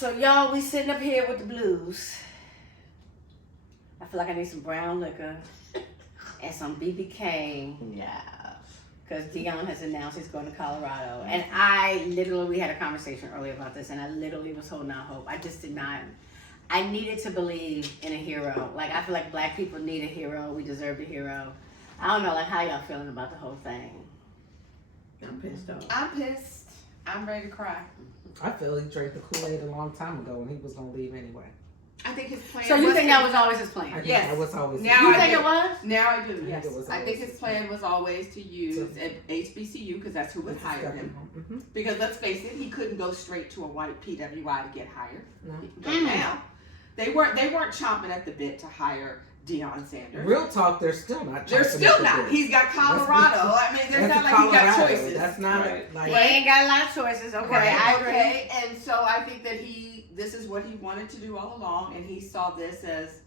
So y'all, we sitting up here with the blues. I feel like I need some brown liquor and some BBK. Yeah. Because Deion has announced he's going to Colorado. And we had a conversation earlier about this, and I literally was holding out hope. I just did not. I needed to believe in a hero. Like, I feel like black people need a hero. We deserve a hero. I don't know, like, how y'all feeling about the whole thing? I'm pissed off. I'm pissed. I'm ready to cry. I feel he drank the Kool-Aid a long time ago, and he was going to leave anyway. I think his plan. So you think that was always his plan? Yes. That was always Now You I think do. it was? Now I do. Yes. I I think his plan was always to use at HBCU because that's who would hire him. Mm-hmm. Because let's face it, he couldn't go straight to a white PWI to get hired. No. He can go now. They weren't chomping at the bit to hire Deion Sanders. Real talk, they're still not. They're still not. He's got Colorado. I mean, there's not like he got choices. That's not right. like. He ain't got a lot of choices. Okay, I agree. Okay, and so I think that this is what he wanted to do all along, and he saw this as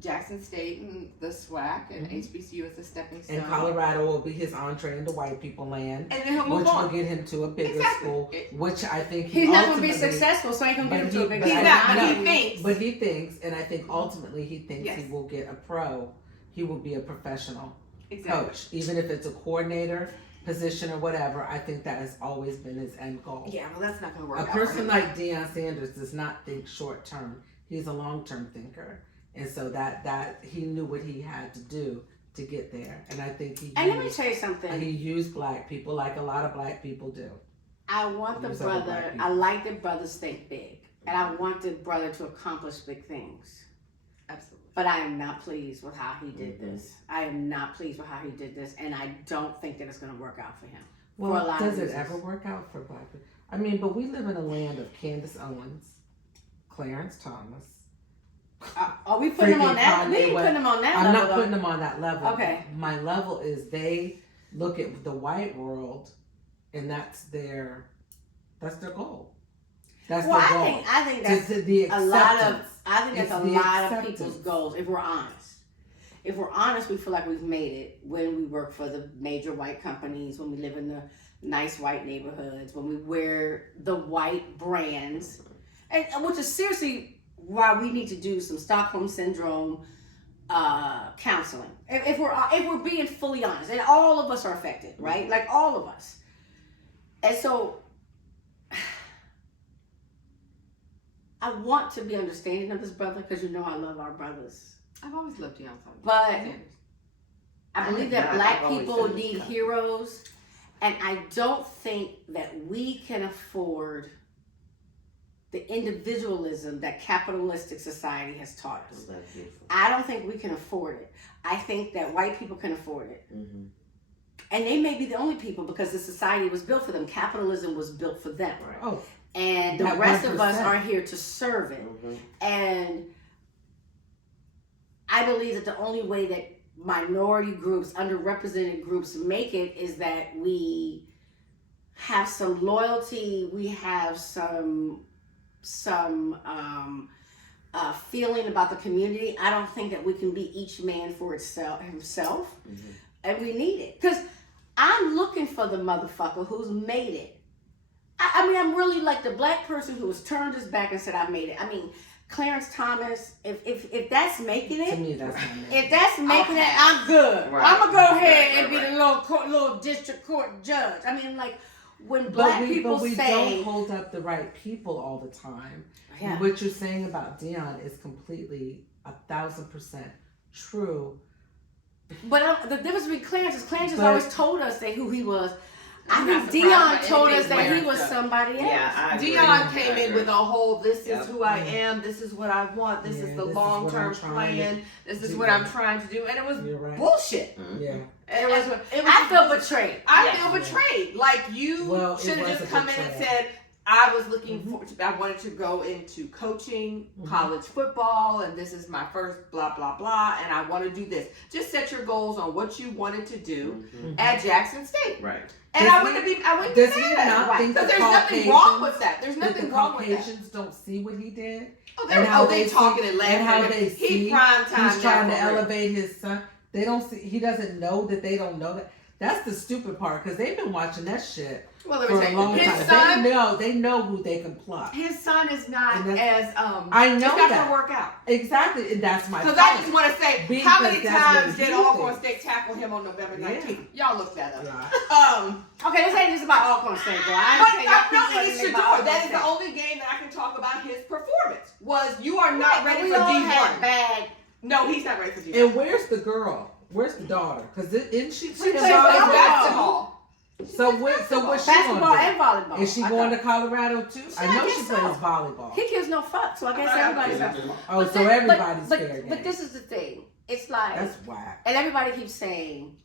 Jackson State and the SWAC and HBCU as a stepping stone. And Colorado will be his entree into white people land, and then he'll move which on. will get him to a bigger school, which I think he's not going to be successful, so he ain't going to get him to a bigger He's school. not, but he thinks. But he thinks, and I think ultimately he thinks Yes. he will get a pro. He will be a professional Exactly. coach, even if it's a coordinator position or whatever. I think that has always been his end goal. Yeah, well, that's not going to work A out person for him. like Deion Sanders does not think short term. He's a long term thinker, and so that he knew what he had to do to get there. And I think he. And let me tell you something. He used black people like a lot of black people do. I want the Use other black brother. people. I like that brothers think big, and I want the brother to accomplish big things. Absolutely. But I am not pleased with how he did this. I am not pleased with how he did this, and I don't think that it's going to work out for him. Well, for a lot of does it reasons. ever work out for black people? I mean, but we live in a land of Candace Owens, Clarence Thomas. Are we putting him on that? We ain't putting him on that I'm level. not putting them on that level. Okay. My level is they look at the white world, and that's their goal. That's Well, their goal. I think that's the a lot of. acceptance. I think that's It's a the lot of acceptance. people's goals. If we're honest, we feel like we've made it when we work for the major white companies, when we live in the nice white neighborhoods, when we wear the white brands, and which is seriously why we need to do some Stockholm syndrome counseling. If we're being fully honest, and all of us are affected, right? Like all of us, and so. I want to be understanding of this brother because you know I love our brothers. I've always loved Deion Sanders. But I believe that I've black always people said this need stuff. heroes, and I don't think that we can afford the individualism that capitalistic society has taught us. That's beautiful. I don't think we can afford it. I think that white people can afford it. Mm-hmm. And they may be the only people because the society was built for them. Capitalism was built for them. Right. Oh, And the That rest of us 1%. are here to serve it. Mm-hmm. And I believe that the only way that minority groups, underrepresented groups make it is that we have some loyalty, we have some feeling about the community. I don't think that we can be each man for himself. Mm-hmm. And we need it. Because I'm looking for the motherfucker who's made it. I mean, I'm really like the black person who has turned his back and said, I made it. I mean, Clarence Thomas, if that's making to it, me, that's not me. if that's making it, Okay. I'm good. Right. I'm going to go ahead Right, and be right. the little district court judge. I mean, like, when black people but we say... don't hold up the right people all the time. Yeah. What you're saying about Deion is completely 1,000% true. But the difference between Clarence is Clarence has But- always told us that who he was. I I'm think not surprised Deion by told us anything that he Clarence was does. somebody else. Yeah, I agree. Deion came I in agree. with a whole, this Yep. is who I am, this is what I want, this Yeah, is the this is long-term what I'm trying to plan, this is do. what I'm trying to do, and it was You're right. bullshit. Mm-hmm. Yeah. It was I feel betrayed. I Yeah. feel betrayed. Like you Well, it should have was just a come in and betrayal. said, I was looking for, I wanted to go into coaching, college football, and this is my first blah, blah, blah, and I want to do this. Just set your goals on what you wanted to do Mm-hmm. at Jackson State. Right. And Does I wouldn't be mad Does at he it. not think Because the there's nothing wrong Caucasians- with that. There's that nothing the wrong with that. Caucasians don't see what he did? Oh, And how they they talking see- and laughing. and how at they him. see He prime time He's trying now to for real. elevate his son. They don't see. He doesn't know that they don't know that. That's the stupid part because they've been watching that shit Well, let for me a tell you, long his time. son, They know who they can pluck. his son is not And as I know it's not that. gonna work out. Exactly, and that's my Because point. I just want to say, Because how many that's times what did he Alcorn thinks. State tackle him on November Yeah. 19th? Y'all look that up. Yeah. Okay, this ain't just about Alcorn State, though. I But ain't saying y'all no, keep it's saying Shador. about That is Alcorn the State. only game that I can talk about his performance. Was you are not ready We for all had D1. bad. No, he's not ready for D1. And where's the girl? Where's the daughter? Because isn't she She plays volleyball? basketball. So what's she Basketball going to and volleyball. do? Is she I going to thought. Colorado too? I know she guess plays so. volleyball. He gives no fuck, so I guess everybody's basketball. Oh, so everybody's fair game. But this is the thing. It's like, That's whack. and everybody keeps saying,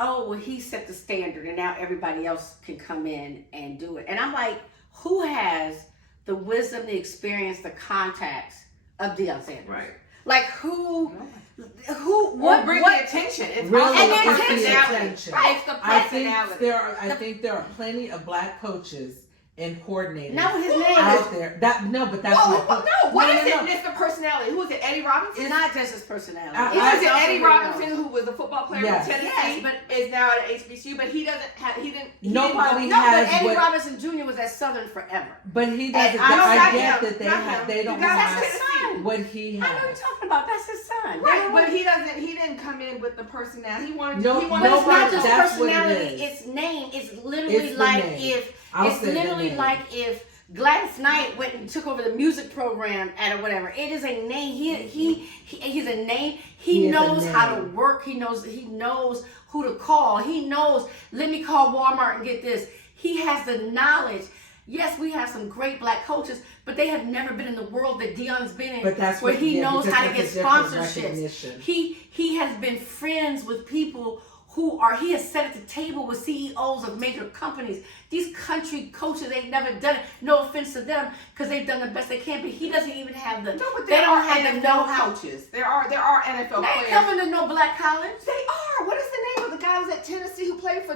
oh, well, he set the standard and now everybody else can come in and do it. And I'm like, who has the wisdom, the experience, the contacts of Deion Sanders? Right. Like who, What brings the attention? It's Really, also the it's the personality. attention. Right, it's the I think personality. I think there are plenty of black coaches and coordinators Not with his name. out there. But that's my Whoa, point. no, what is no. it? It's the personality. Who is it? Eddie Robinson? It's not just his personality. I- Was it also Eddie who Robinson, knows. who was a football player Yes. for Tennessee, Yes, but is now at HBCU, but he doesn't have, he didn't Nobody No, has but Eddie what- Robinson Jr. was at Southern forever. But he doesn't. I don't I got get him. that Not him. they don't You got have his son. what he I know what you're has. talking about. That's his son. Right, but he didn't come in with the personality. He wanted No, he But wanted it's not Nobody- just that's what it personality, is. it's name. It's literally It's the like name. if I'll it's say the literally name. like if Gladys Knight went and took over the music program at or whatever. It is a name. He's a name. He He is a knows how to name. work. He knows who to call. He knows, let me call Walmart and get this. He has the knowledge. Yes, we have some great black coaches, but they have never been in the world that Deion's been in, But that's where what, he yeah, knows because how to get that's a different sponsorships. recognition. He has been friends with people he has sat at the table with CEOs of major companies. These country coaches, they've never done it. No offense to them, because they've done the best they can, but he doesn't even have the, No, but they there don't are have the NFL know-how. coaches. There are NFL They ain't players. coming to no black college. They are. What is the name of the guy who's at Tennessee who played for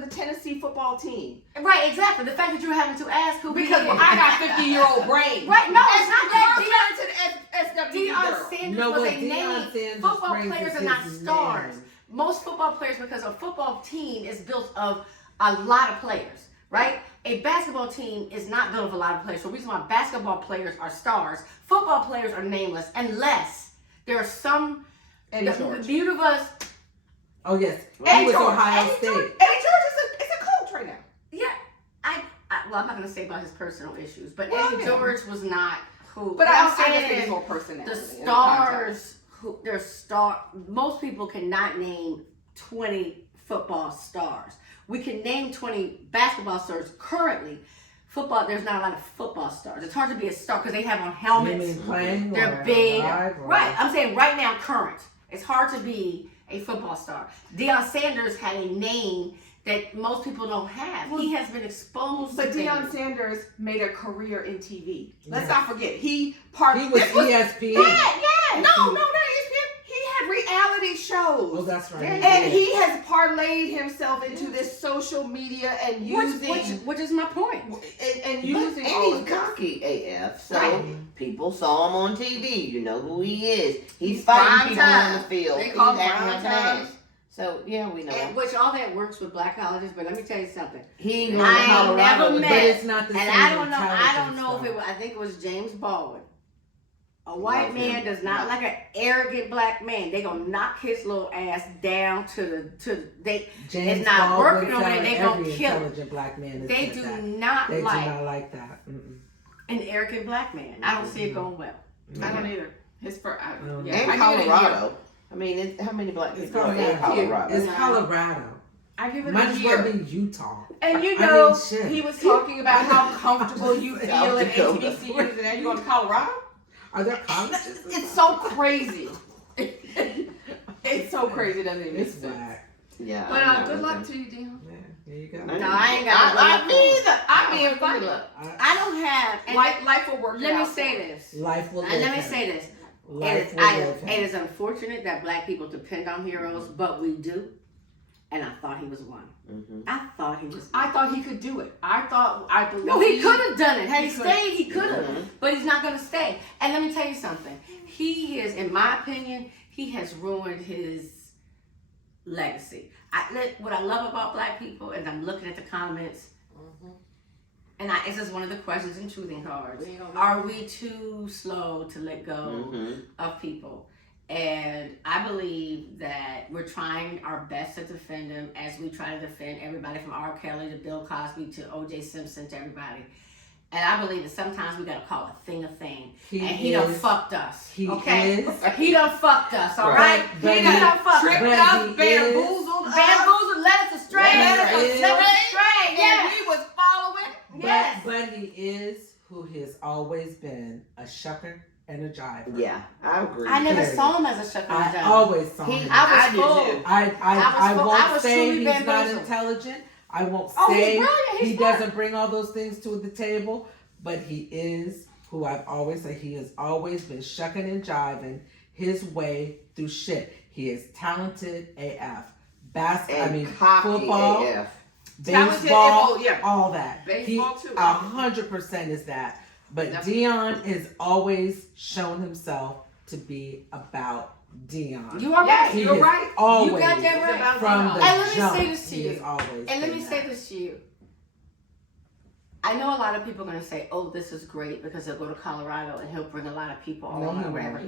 the Tennessee football team? Right, exactly. The fact that you're having to ask who Because he is. I got 50-year-old brain. Right, no, it's not that Return to the SW Deion girl. Sanders No, was what a Deion name. Sanders Football brings players is are not his stars. name. Most football players, because a football team is built of a lot of players, right? A basketball team is not built of a lot of players. So the reason why basketball players are stars, football players are nameless, unless there are some, Eddie George. few of us, Oh yes, Eddie he was George. Ohio Eddie State. George is a coach right now. yeah, well, I'm not going to say about his personal issues, but Well, Eddie yeah. George was not who, But I'm I just think his saying whole personality. the in context. stars, most people cannot name 20 football stars. We can name 20 basketball stars currently. Football, there's not a lot of football stars. It's hard to be a star because they have on You helmets. mean playing They're or big. live or- Right. I'm saying right now, current. It's hard to be a football star. Deion Sanders had a name that most people don't have. He has been exposed But to Deion things. Sanders made a career in TV. Let's Yeah. not forget. He was this was ESPN. Yeah. No, not ESPN. He had reality shows. Oh, that's right. And he has parlayed himself into this social media and using Which is my point. and But, using and all he's of this. cocky AF, so Right. people saw him on TV. You know who he is. He's He's fighting prime people time. on the field. They He's call him acting prime like an time. ass. So yeah, we know. And which all that works with black colleges, but let me tell you something. He ain't going I to ain't Colorado. never with met- But that. it's not the same. And I don't know if intelligence, it was, I think it was James Baldwin. A white Love man him. does not like an arrogant black man. They gonna knock his little ass down they James it's not Baldwin working over there, said they gonna every kill him. intelligent black man. they said do that. not They like do not like that. Mm-mm. an arrogant black man. I don't see it going well. I don't either. His first, Oh, yeah, And I give it a year. Colorado. I mean, how many black It's people are in Colorado. Colorado? It's Colorado. I give it Might a as well year. be Utah. And you I know, mean, shit. he was talking about how comfortable you South feel in Dakota. HBCUs, and then you go to Colorado. Are there colleges? It's so crazy. It's so crazy. It doesn't even make It's sense. whack. Yeah. But I'm not good with luck him. to you, Deion. Yeah, there you go. I No, I ain't got no I good luck me either. I'm being funny. I don't have and Life will work. let me out say for you. this. Life will live And let me him. say this. Life will live It him. is unfortunate that black people depend on heroes, but we do. And I thought he was one. Mhm. I thought he was. I thought he could do it. I believe. No, he could have done it. Had he He could've. stayed, he could have. Mhm. But he's not going to stay. And let me tell you something. He is, in my opinion, he has ruined his legacy. What I love about black people, and I'm looking at the comments, and this is one of the questions in Truthing Cards. Are we too slow to let go of people? And I believe that we're trying our best to defend them as we try to defend everybody from R. Kelly to Bill Cosby to O.J. Simpson to everybody. And I believe that sometimes we gotta call a thing a thing. He done fucked us. He done fucked us, all right? He done fucked us. Tricked us, bamboozled, led us astray. And we was following. Yes. But he is who he has always been, a shucker and a driver. Yeah, I agree. I never saw him as a shucker and a driver. I always saw him. I was full. I won't say he's not bamboozled. intelligent. I won't He's say brilliant. he doesn't bring all those things to the table, but he is who I've always said. He has always been shucking and jiving his way through shit. He is talented AF. Football, AF. baseball, yeah. all that. Baseball too. 100% is that. But Deion has always shown himself to be about Deion. You are right. You're right. Always. You got that right. From the And let me jump, say this to he you. has always And let been me say that. this to you. I know a lot of people are going to say, oh, this is great because he'll go to Colorado and he'll bring a lot of people on or whatever.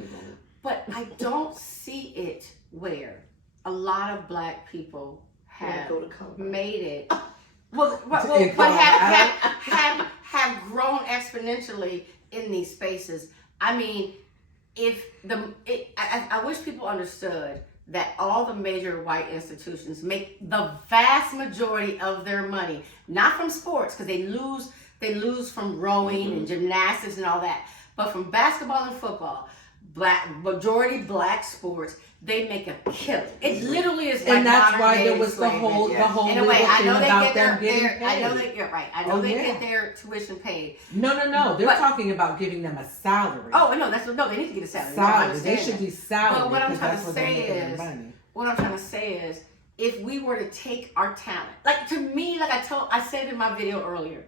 But I don't see it where a lot of black people have made it. Well, but have grown exponentially in these spaces. I mean, I wish people understood that all the major white institutions make the vast majority of their money, not from sports, because they lose from rowing and gymnastics and all that, but from basketball and football, majority black sports, they make a killing. It literally is like, and that's why there was the whole in a way, legal I thing know they about get them their, getting paid. I know that you're right. I know they get their tuition paid. No. They're talking about giving them a salary. Oh no, they need to get a salary. Salary. They should be salary. But what I'm trying that's to where they're say making their is, money. what I'm trying to say is, if we were to take our talent, like to me, like I said in my video earlier,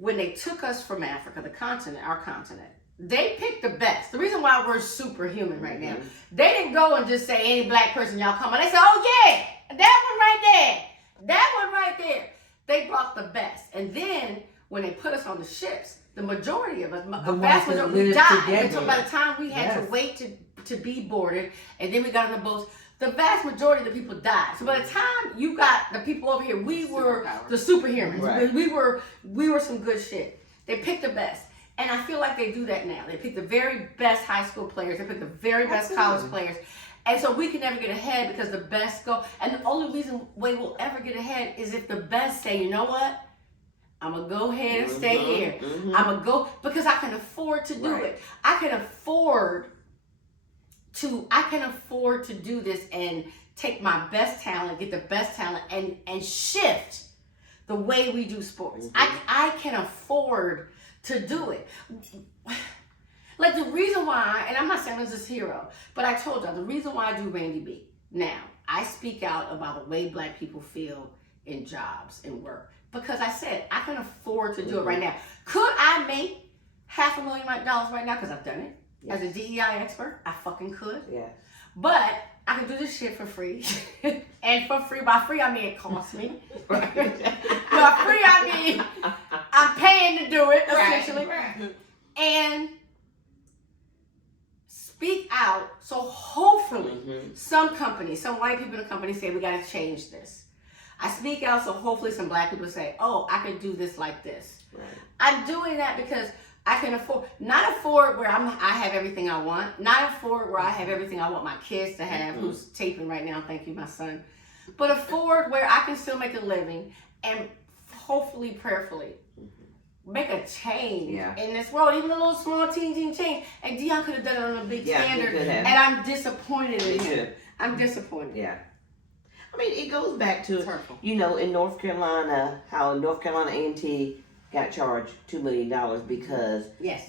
when they took us from Africa, the continent, our continent, they picked the best. The reason why we're superhuman right now, they didn't go and just say any black person y'all come on. They said, oh yeah, that one right there, that one right there. They brought the best. And then when they put us on the ships, the majority of us, a vast majority, we died. Until by the time we had to wait to be boarded, and then we got on the boats, the vast majority of the people died. So by the time you got the people over here, we were the superhumans. Right. We were some good shit. They picked the best. And I feel like they do that now. They pick the very best high school players. They pick the very best college players. And so we can never get ahead because the best go. And the only way we'll ever get ahead is if the best say, you know what? I'm going to go ahead and stay here. I'm going to go because I can afford to do it. I can afford to do this and take my best talent, get the best talent, and shift the way we do sports. I can afford to do it. Like the reason why, and I'm not saying this is hero, but I told y'all the reason why I do Randy B. Now, I speak out about the way black people feel in jobs and work. Because I said, I can afford to do it right now. Could I make $500,000 right now? Because I've done it. As a DEI expert, I fucking could. Yeah. But I can do this shit for free. And for free, by free, I mean it costs me. By free, I mean I'm paying to do it, essentially. Right. And speak out. So hopefully, some companies, some white people in the company say, we got to change this. I speak out, so hopefully some black people say, oh, I can do this like this. Right. I'm doing that because I can not afford where I have everything I want, not afford where I have everything I want my kids to have, who's taping right now, thank you, my son, but afford where I can still make a living and hopefully, prayerfully, make a change in this world, even a little small teeny change. And Deion could have done it on a big standard, and I'm disappointed in him. I'm disappointed. Yeah. I mean, it goes back to, in North Carolina, how North Carolina A&T got charged $2 million because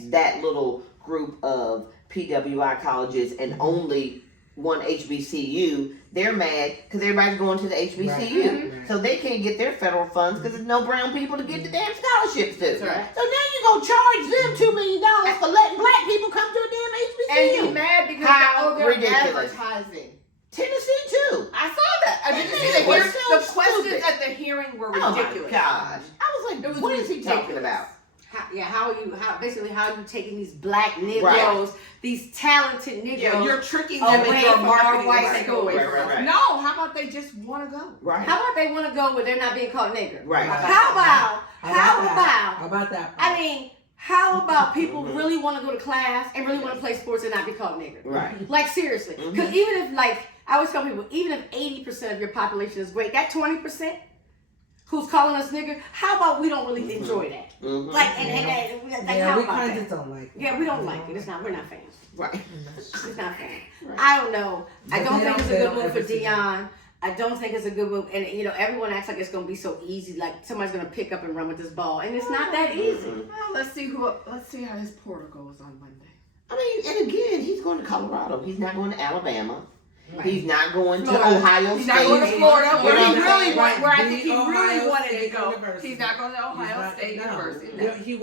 that little group of PWI colleges and only one HBCU, they're mad because everybody's going to the HBCU. Right. So they can't get their federal funds because there's no brown people to get the damn scholarships to. Right. So now you're going to charge them $2 million for letting black people come to a damn HBCU. And you're mad because they're advertising. Tennessee too. I saw that. Didn't they ridiculous. My gosh. I was like, what is he talking about? How are you taking these black Negroes, these talented Negroes? Yeah, you're tricking them in your marketing white school. No, how about they just want to go? Right. How about they want to go where they're not being called nigger? Right. How How about that? I mean, how about people really want to go to class and really want to play sports and not be called nigger? Right. Like seriously, because even if I always tell people, even if 80% of your population is great, that 20%. Who's calling us nigger? How about we don't really enjoy that? Like, how we about kind that? of don't like it. Yeah, we don't like it. We're not fans. Right. It's not fans. Right. I don't know. I But don't they think it's a don't- good they move don't for ever see Deion. I don't think it's a good move. And, everyone acts like it's going to be so easy. Like, somebody's going to pick up and run with this ball. And it's not that easy. Well, let's see how his portal goes on Monday. I mean, and again, he's going to Colorado. He's not going to Alabama. Right. He's not going to Florida. Ohio He's State. not going to Florida, where He's he not really going where I to think he the really Ohio wanted to State go. University. He's not going to Ohio He's not- State no. University. No, he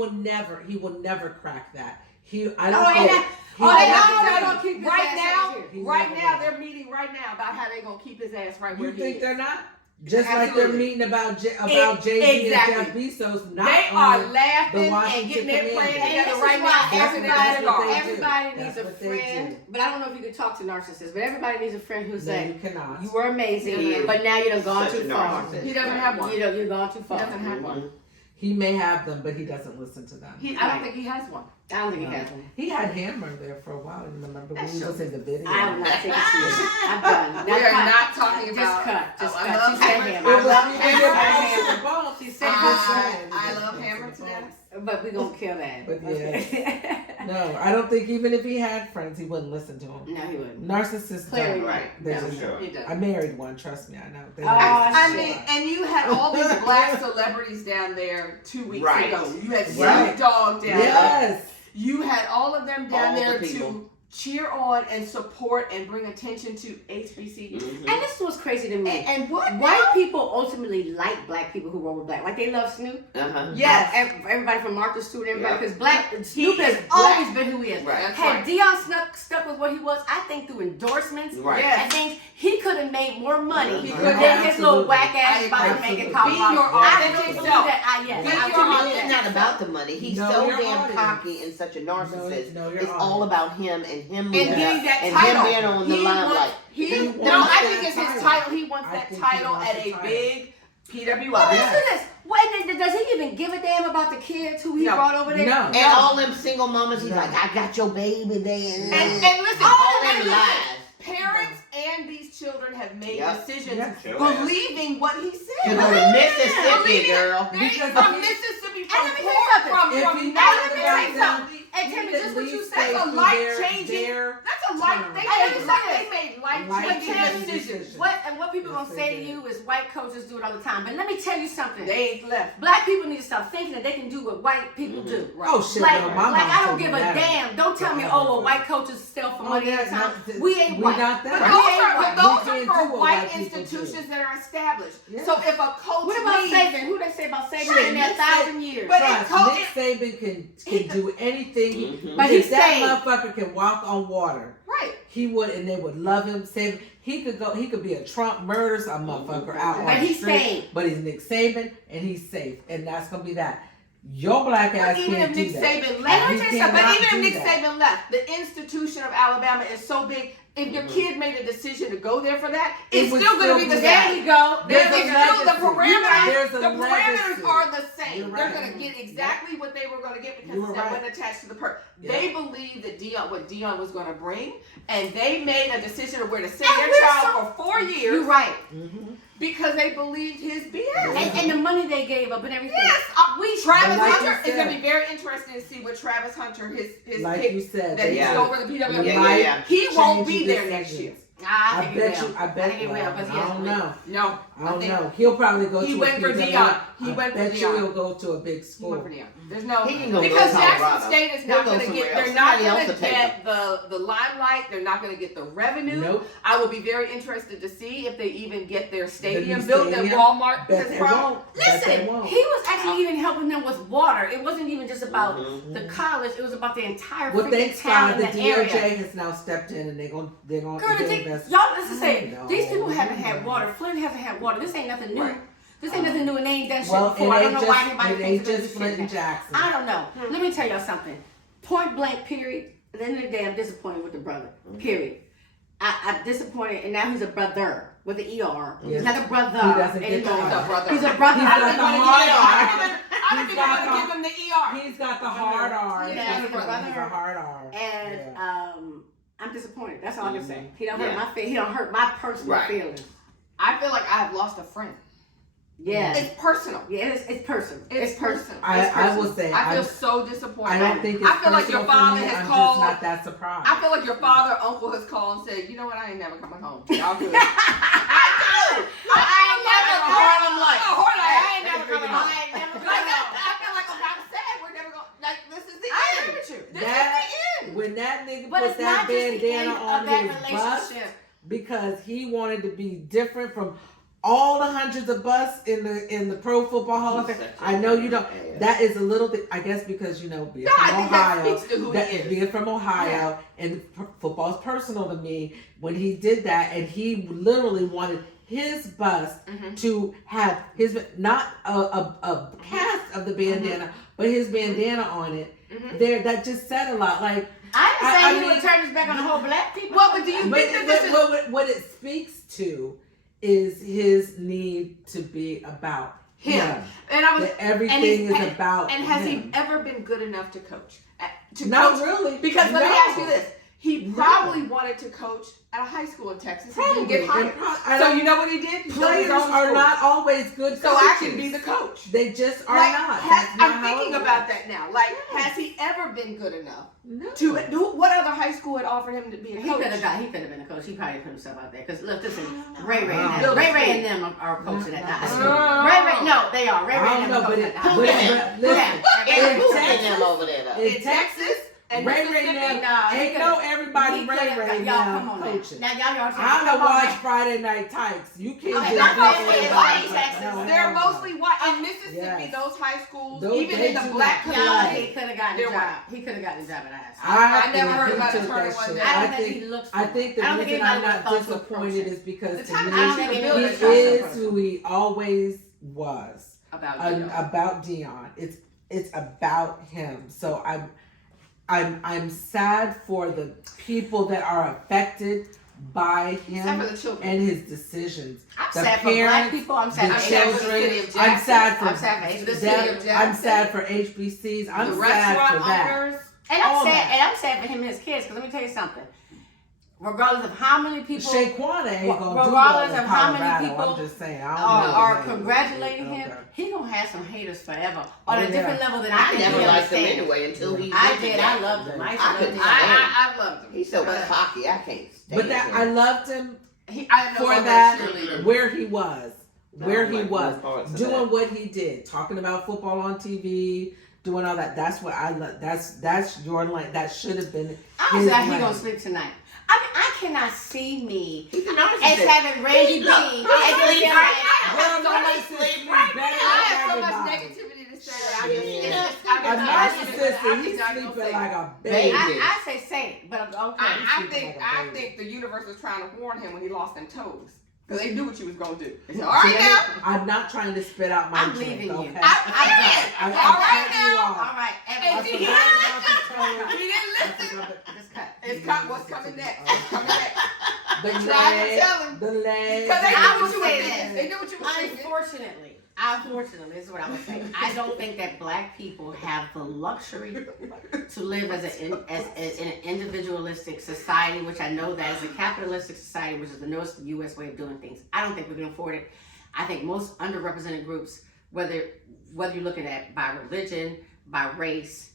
will never crack that. I No, don't and think. they're going to keep his right ass now, out here. right now, they're meeting right now about how they're going to keep his ass right where You he think is. they're not? Just like they're Absolutely. meeting about Jay-Z Exactly. and Jeff Bezos. Not They on are the laughing and Washington getting their plan Commanders. And this together is right why now. That's Everybody's what they do. everybody needs That's a what they friend. do. But I don't know if you can talk to narcissists, but everybody needs a friend who's No, like, you cannot. you were amazing, He but now you done gone such too a far. narcissist. He doesn't have one. You've gone too He far. doesn't have one. He may have them, but he doesn't listen to them. I don't think he has one. I don't think he has one. He had Hammer there for a while. You remember when That's he was in the video? I will not take it seriously. I'm done. We are not talking about. Just cut. Just I cut. love She said Hammer. Hammer. It was I even love Hammer. Hammer. She said I love Hammer to death. But we're going to kill that. But Okay. No, I don't think even if he had friends, he wouldn't listen to him. No, he wouldn't. Narcissists Clearly don't. right. They No, just sure. don't. He does. I married one. Trust me, I know. They Oh, don't. I shit. mean, and you had all these black celebrities down there 2 weeks Right. ago. You had Snoop Right. Dogg down there. Yes. You had all of them down All the there people. to cheer on and support and bring attention to HBCUs. And this was crazy to me. And what? White people ultimately like black people who roll with black. Like they love Snoop. Uh-huh. Yes. Everybody from Martha Stewart, everybody. Yeah. Because Snoop He has is always black. been who he is. Right. That's Had right. Deion stuck with what he was, I think through endorsements, Right. Yes. I think he could have made more money He could than have. his little Absolutely. whack ass I body agree. making Absolutely. Colorado. Be your I authentic don't believe self. that. Yes, Be I your don't To believe me, it's that. not about the money. He's Know so your damn audience. cocky and such a narcissist. Know your It's all audience. about him and him And moving getting up that and title. him being on the He limelight. wants- He wants No, I that think it's his title. title. He wants I that think he title wants at the a title. big PWI. But listen to this. Wait, does he even give a damn about the kids who he No. brought over there? No. And all them single mamas, he's No. like, I got your baby there. And listen, all and them listen, lies. parents and these children have made Yep. decisions Yep. Sure believing what he You said. go to Mississippi, Believing it. girl. They Because from if he- Mississippi, And from let me tell you something. from If he from thought let me tell you something. And Timmy, just what you said, That's a through life-changing. their That's a life. term. They And let me say they this. made Life-changing life-changing decisions. decisions. What people Yes, gonna say they to did. you is white coaches do it all the time. But let me tell you something. They ain't left. Black people need to stop thinking that they can do what white people do. Oh shit! Like, no, my mom I don't told me give a that. damn. Don't tell me, oh, well, white coaches steal for money all the time. We ain't we white. not But that. Right. those We ain't are, white. but those We are can't for do what white white people institutions do. that are established. Yeah. So if a coach What about leaves, Saban? Who they say about Saban? Shit, Been there Nick 1,000 years. But Trust, it- Nick Saban can do anything. Mhm. But if he's that staying. motherfucker can walk on water, right? he would, and they would love him. Saban, he could go. He could be a Trump murder some motherfucker out on But the he's street. staying. But he's Nick Saban, and he's safe, and that's gonna be that. Your black ass But even can't if do Nick that. Saban And left, let me tell you something. but even do if Nick that. Saban left, the institution of Alabama is so big. If your kid made a decision to go there for that, It it's would still going to be still the be There same. you go. There's It's a still legacy. the parameters. There's a The parameters legacy. are the same. You're They're right. going to get exactly what they were going to get because You it's were that right. one attached to the perk. Yeah. They believed that what Deion was going to bring, and they made a decision of where to send And their we're child for 4 years You're right. Mhm. because they believed his BS. And the money they gave up and everything. Yes, Travis But like Hunter you is going to said- be very interesting to see what Travis Hunter his Like pick you said, that he's Yeah. over the PWI. Yeah. He won't Change be your there next year. decisions. I I think he bet will. you. I bet think he will because he I has don't to know. No, I don't think- know. He'll probably go He to went a for PWI. Deion. He went for bet Deion. you he'll go to a big He school. went for Deion. There's no He can go because to Jackson Colorado. State is He'll not go going to somewhere get. else. They're not Somebody else going to will take get the limelight. They're not going to get the revenue. Nope. I will be very interested to see if they even get their stadium new built that stadium? Walmart Bet has they brought. won't. Bet they Listen, won't. he was actually even helping them with water. It wasn't even just about Mhm. the college. It was about the entire Well, freaking thanks town God, in the the area. DOJ has now stepped in, and they're gonna Girl, invest. y'all, let's just say, No, these people haven't had no. water. Flint hasn't had water. This ain't nothing new. Right. This ain't nothing new and they ain't done shit Well, before. I don't know why anybody it thinks ain't it's just Flint and shit. Jackson. I don't know. Let me tell y'all something. Point blank, period. At the end of the day, I'm disappointed with the brother. Period. I'm disappointed, and now he's a brother with an ER. He's not a brother anymore. He's a brother. He's a brother. He's got the hard R. I don't think I'm gonna give him the ER. He's got the hard R. Yeah, He's he's a brother. a hard R. And I'm disappointed. That's all I can say. He don't hurt my feelings. He don't hurt my personal feelings. I feel like I have lost a friend. Yeah. It's personal. Yeah, it's personal. It's personal. I will say. I feel so disappointed. I don't think it's I feel like your father has I'm called. just not that surprised. I feel like your father, uncle has called and said, you know what, I ain't never coming home. Y'all good. I do. I ain't never Harlem Life. I ain't never coming home. I ain't never Like, I feel like I'm sad. We're never going. Like, this is the end. I agree with you. This is the end. When that nigga But put it's that not just the end bandana of on that his bust relationship. because he wanted to be different from all the hundreds of busts in the Pro Football Hall of Fame. I know you don't. That is a little bit. I guess because being from Ohio, that speaks to who he is. being from Ohio, and football is personal to me. When he did that, and he literally wanted his bust to have his not a cast of the bandana, but his bandana on it. There, that just said a lot. Like I didn't say he would turn his back on the whole black people. Well, but do you think that this is what it speaks to is his need to be about him. And I was that everything is about And has him. he ever been good enough to coach? Not really. Because let me No. ask you this. He probably wanted to coach at a high school in Texas. He didn't get hired. So you know what he did? He Players built his own are school. not always good coaches. So I can be the coach. They just are Like, not. I'm thinking about that now. Like, has he ever been good enough to do? What other high school had offered him to be a He coach? could have been a coach. He probably put himself out there. Because look, listen, Ray Wow. and them are coaching at the high school. Ray, no, they are. Ray and them are coaching at the high school. them over there though. In Texas and Ray Mississippi. now ain't no everybody Ray now coaching. Now y'all I don't watch Friday Night Tights. You can't Okay, just not do mostly everybody. white Texas. No, They're no. mostly white. In Mississippi, Yes. those high schools, Those- even they in the do black not community, He could have gotten the They're job. white. He could have gotten the job at high school. I never heard he about took it turning that one shit. down. I don't I think think he looks. I think the I don't think reason I'm anybody not thought so disappointed approach is because The to time me, I don't think he it is who he always was. about Deion. About Deion. It's about him. So I'm sad for the people that are affected by Except him for the children. and his decisions. I'm The sad for black parents, people. I'm the sad for children. city of Jackson. I'm sad for I'm sad for the HBCUs. city of Jackson. I'm sad for HBCs. I'm the sad restaurant for that. owners. And All I'm sad. that. And I'm sad for him and his kids. Because let me tell you something. Regardless of how many people Shaquana ain't gonna do well regardless in of how many Colorado. people I'm just saying. I don't know are his name. congratulating him, Okay. he gonna have some haters forever on Oh, a different yeah. level than I I think never he liked him understands. anyway until he. I went to did. I Jackson. loved him. I used to I love couldn't him. stand him. I loved him. He's so much cocky. I can't stand But that him. I loved him I am no for longer that a cheerleader. where he was, where he like was both parts of doing that. what he did, talking about football on TV, doing all that. That's what I love. That's your lane. That should have been. I was his like, he lane. gonna sleep tonight. I mean, I cannot see me He's a narcissist. as having Randy B. Look, as he being sleeps like, Girl, so my much sister sleep sleep right better I than have so much everybody. negativity to say that A narcissist, he sleeping like a baby. I say say it, but okay. I think the universe was trying to warn him when he lost them toes. Because they knew what you was going to do. They said, all right now. I'm not trying to spit out my I'm drink, leaving you. okay? I'm I'm all right cutting you now. off. All right, And I see, he forgot didn't about the toe. listen. He didn't listen. just cut. What's coming next? What's coming next? The Tried to tell leg, him. the leg. Because they I knew would what you were say thinking. this. They knew what you were thinking. Unfortunately, this is what I would say. I don't think that black people have the luxury to live as in an individualistic society, which I know that is a capitalistic society, which is the newest U.S. way of doing things. I don't think we can afford it. I think most underrepresented groups, whether you're looking at by religion, by race,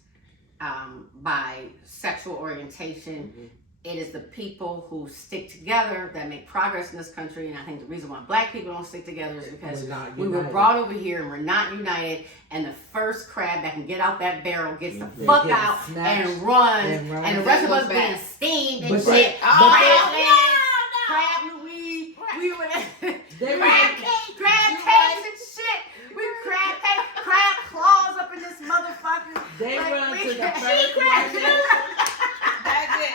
by sexual orientation, it is the people who stick together that make progress in this country. And I think the reason why black people don't stick together is because we were brought over here and we're not united. And the first crab that can get out that barrel gets the fuck out and runs. And the rest of us being steamed and shit. Crab Louise. We were crab cakes and shit. We crab cake, crab claws up in this motherfucker. They Like, run we- to the she first crab- one. That's it.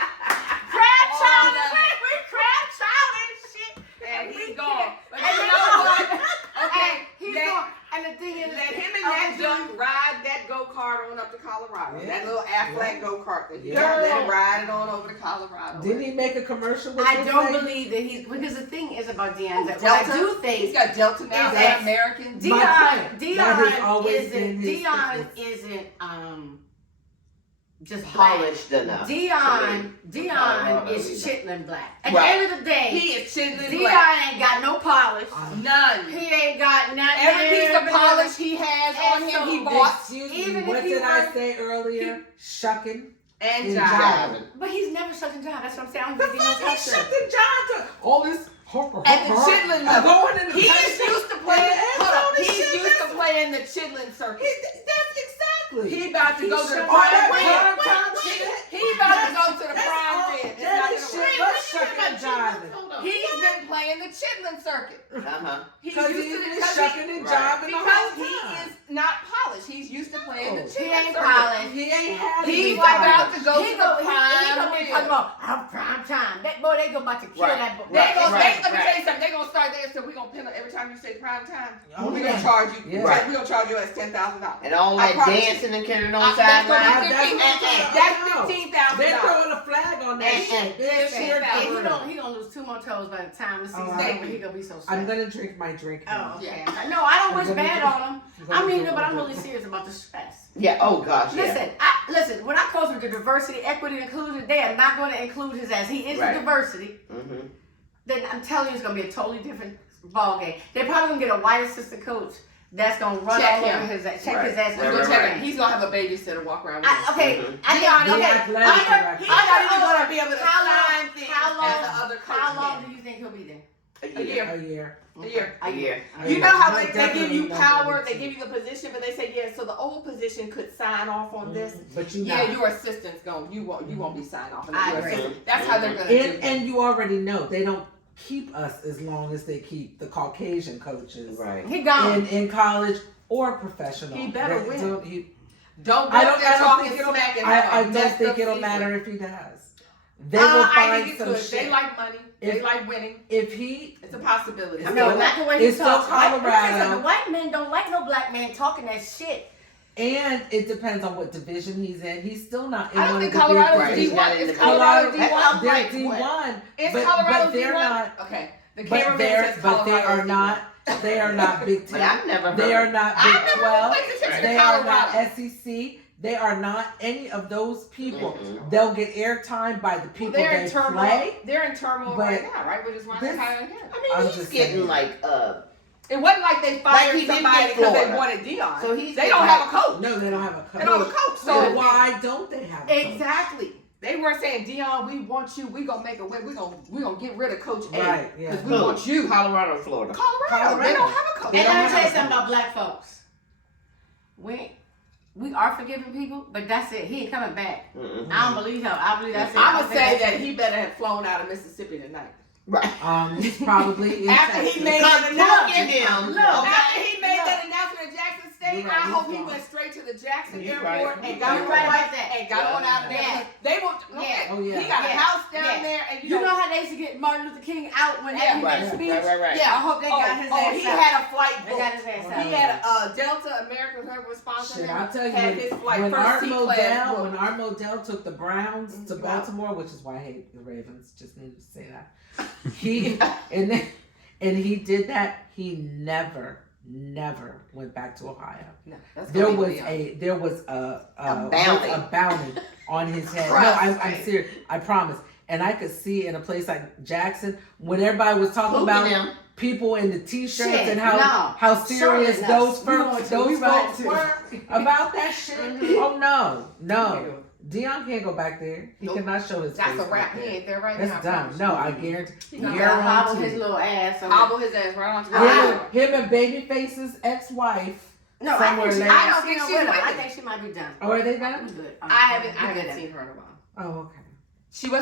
Crab All child, of it. we crab child and shit. And we he's can't- gone. But And you then know what? Hey, Okay, he's they Colorado. That little Affleck go-kart that he Yeah. let him ride it on over to Colorado. Didn't he make a commercial with I this don't thing? believe that because the thing is about Deion, that what Delta? I do He's think got Delta now. is That that American. My point. That has always been his Deion fitness. isn't just black. Polished enough. Deion Colorado is either. chitlin black. At Right. the end of the day, He is chitlin Deion black. ain't got no polish. None. He ain't got nothing. Every piece of polish he has on him, he bought. Excuse Even me, if what he did I were- say earlier? Shucking And and John. jiving. But he's never such a job. That's what I'm saying. I don't The think he knows fuck he culture. shucking John to all this At the chitlin level. going in the He is used to playing. And Hold up. so the He's shit used to that's- playing the chitlin circuit. That's exactly. He about to go to the shut- prime that rib. prime time shit. He about to go to the That's prime all- rib. It's that not is gonna shit work. but shucking and jiving. He's been playing the chitlin circuit. He's Because used he's to been because shucking and jiving the because whole he time. is not polished. He's used to playing the Oh. He chitlin ain't circuit. polished. He ain't had He's any about time. to go He to go, the he prime gonna be rib. talking about prime time. That boy, they go about to kill Right. that boy. Let me tell you Right. something. They gonna start there, so we gonna pin every time you say prime time. Oh, we yeah. gonna charge you. Yeah. Right. We gonna charge you as $10,000. And all I that promise dancing and carrying on That's gonna sideline. be That's what I'm talking That's about. $15,000. They're throwing a flag on that shit. This Listen, shit and brutal. he gonna lose 2 more toes by the time the season's Oh, over. He gonna be so sad. I'm gonna drink my drink. Oh, now. okay. No, I don't I'm wish gonna bad do- on him. I mean, but I'm really serious. serious about the stress. Yeah. Oh gosh. Yeah. Listen. When I coach with the diversity, equity, and inclusion, they are not going to include his ass. He is Right. the diversity. Mm-hmm. Then I'm telling you, it's going to be a totally different ball game. They're probably going to get a white assistant coach that's going to run Check all over him. his ass, check Right. his ass. Right, and right, do right. everything. He's gonna have a babysitter walk around with him. Okay, Mhm. I thought The athletic director. He's not even gonna be able to sign things how long- as the other coach How long can. do you think he'll be there? A year. A year. A year. A year. You know how Not they give definitely you not power, gonna they be. give you the position, but they say, yeah, so the old position could sign off on this. But you Yeah, not. your assistant's going. You won't be signed off on I your agree. assistant. That's how they're gonna do And, it. and you already know they don't keep us as long as they keep the Caucasian coaches Right. He gone. in college or professional. He better They win. don't- he- Don't go I up don't, there I don't talking think it'll. smack and I have a don't messed think up it'll season. matter if he does. They will I find think it some could. shit. They like money. They If- like winning. If he, It's a possibility. It's No, still- not the way he it's still talks. Colorado. The white men don't like no black man talking that shit. and it depends on what division he's in. He's still not in I don't one think of the Colorado's big Right, D1. he's not divisions. in It's the Colorado Colorado. D1. They're Like, D1, It's but Colorado they're D1. not. Okay. The But cameraman they're says but they Colorado are D1. not. They are not Big But Ten. I've never heard. They are not I've Big never 12. paid attention They to are not Colorado. SEC. They are not any of those people. Mm-mm. They'll get airtime by the people They're they in turmoil. play. They're in turmoil but right now, right? We're just running this- higher again. I mean, I'm he's just getting saying. like It wasn't like they Like fired he did somebody get because they Florida. wanted Deion. So he's they don't have a coach. No, they don't have a coach. They don't have a coach. So So why don't they have a coach? Exactly. They weren't saying, Deion, we want you. We gonna make a win. We gonna get rid of Coach A Right, yeah. because we want you. Colorado, Florida. Colorado. They don't have a coach. They And don't let me have tell you a something coach. about black folks. We are forgiving people, but that's it. He ain't coming back. Mm-mm. I don't believe him. I believe that's it. I'm I gonna think say that's that it. he better have flown out of Mississippi tonight. Right. He's probably in After he Texas. made Cause that look at announcement. him. Look, After he made Look. that announcement at Jackson State, You're right, I hope he's he gone. went straight to the Jackson You're airport right. and You're got on right a about flight that. and got on out of there. Yeah. They won't. Yeah. Oh, yeah. He got a Yeah. house down Yeah. there, and You know how they used to get Martin Luther King out when Yeah, he Right. made a speech? Right. Yeah. I hope they got his ass he out. had a flight They booked. got his ass out. He had a Delta American Herb sponsor Shit, him. I'll tell you, had his flight when first Art C class Modell, booked. when Art Modell took the Browns to Mhm. Baltimore, which is why I hate the Ravens, just needed to say that. He and he did that. He never went back to Ohio. No, that's There gonna was be Deion. a bounty. a bounty on his head. No, Trust I'm me. serious. I promise. And I could see in a place like Jackson when everybody was talking Look about at him. people in the t-shirts Shit, and no. how serious Shirtless. those We want folks to. We ride folks too. were about that shit. Mhm. Oh no. Deion can't go back there. He Nope. cannot show his That's face. a wrap. back He there. ain't there right now. That's dumb. No, I guarantee. He He got gotta hobble guarantee. his little ass. Hobble his ass right onto the Him, ground. him and Babyface's ex-wife. No, I somewhere think she, later. I I don't don't think think she's she's with him. I with think she might be done. Oh, are they We done? good. I haven't We good. seen her in a while. Oh, okay. She was